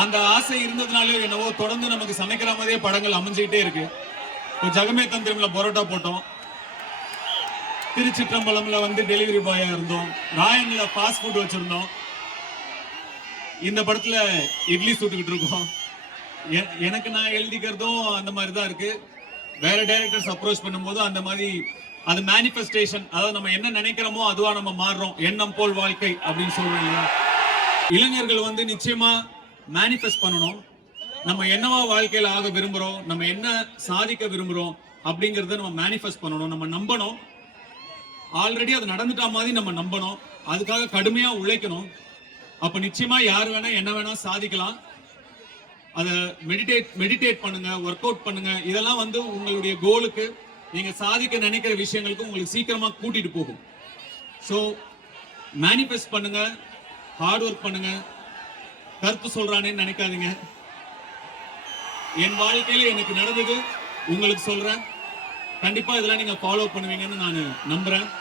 அந்த ஆசை இருந்ததுனாலே என்னவோ தொடர்ந்து நமக்கு சமைக்கிற மாதிரியே படங்கள் அமைஞ்சுக்கிட்டே இருக்கு. இப்போ ஜகமே தந்திரம்ல பரோட்டா போட்டோம், திருச்சிற்றம்பலம்ல வந்து டெலிவரி பாயா இருந்தோம், ராயன்ல ஃபாஸ்ட் ஃபுட் வச்சிருந்தோம், இந்த படத்துல இட்லி சுட்டுக்கிட்டு இருக்கோம். எனக்கு நான் எழுதிக்கிறதும் அந்த மாதிரி தான் இருக்கு. வேற டைரக்டர்ஸ் அப்ரோச் பண்ணும்போது அந்த மாதிரி அது மேனிஃபெஸ்டேஷன், அதாவது நம்ம என்ன நினைக்கிறோமோ அதுவா நம்ம மாறுறோம். எண்ணம் போல் வாழ்க்கை அப்படின்னு சொல்றீங்க. இளைஞர்கள் வந்து நிச்சயமா மேனிஃபெஸ்ட் பண்ணணும். நம்ம என்னவா வாழ்க்கையில ஆக விரும்புறோம், நம்ம என்ன சாதிக்க விரும்புறோம் அப்படிங்கறத நம்ம மேனிஃபெஸ்ட் பண்ணணும். நம்ம நம்பணும். ஆல்ரெடி அது நடந்துட்டா மாதிரி நம்ம நம்பணும். அதுக்காக கடுமையா உழைக்கணும். அப்ப நிச்சயமா யார் வேணா என்ன வேணா சாதிக்கலாம். அதை மெடிடேட் பண்ணுங்க, ஒர்க் அவுட் பண்ணுங்க. இதெல்லாம் வந்து உங்களுடைய கோலுக்கு, நீங்க சாதிக்க நினைக்கிற விஷயங்களுக்கு உங்களுக்கு சீக்கிரமா கூட்டிட்டு போகும். ஸோ மேனிஃபெஸ்ட் பண்ணுங்க, ஹார்ட் ஒர்க் பண்ணுங்க. கருத்து சொல்றானேன்னு நினைக்காதீங்க. என் வாழ்க்கையில எனக்கு நடந்தது உங்களுக்கு சொல்றேன். கண்டிப்பா இதெல்லாம் நீங்க ஃபாலோ பண்ணுவீங்கன்னு நான் நம்புறேன்.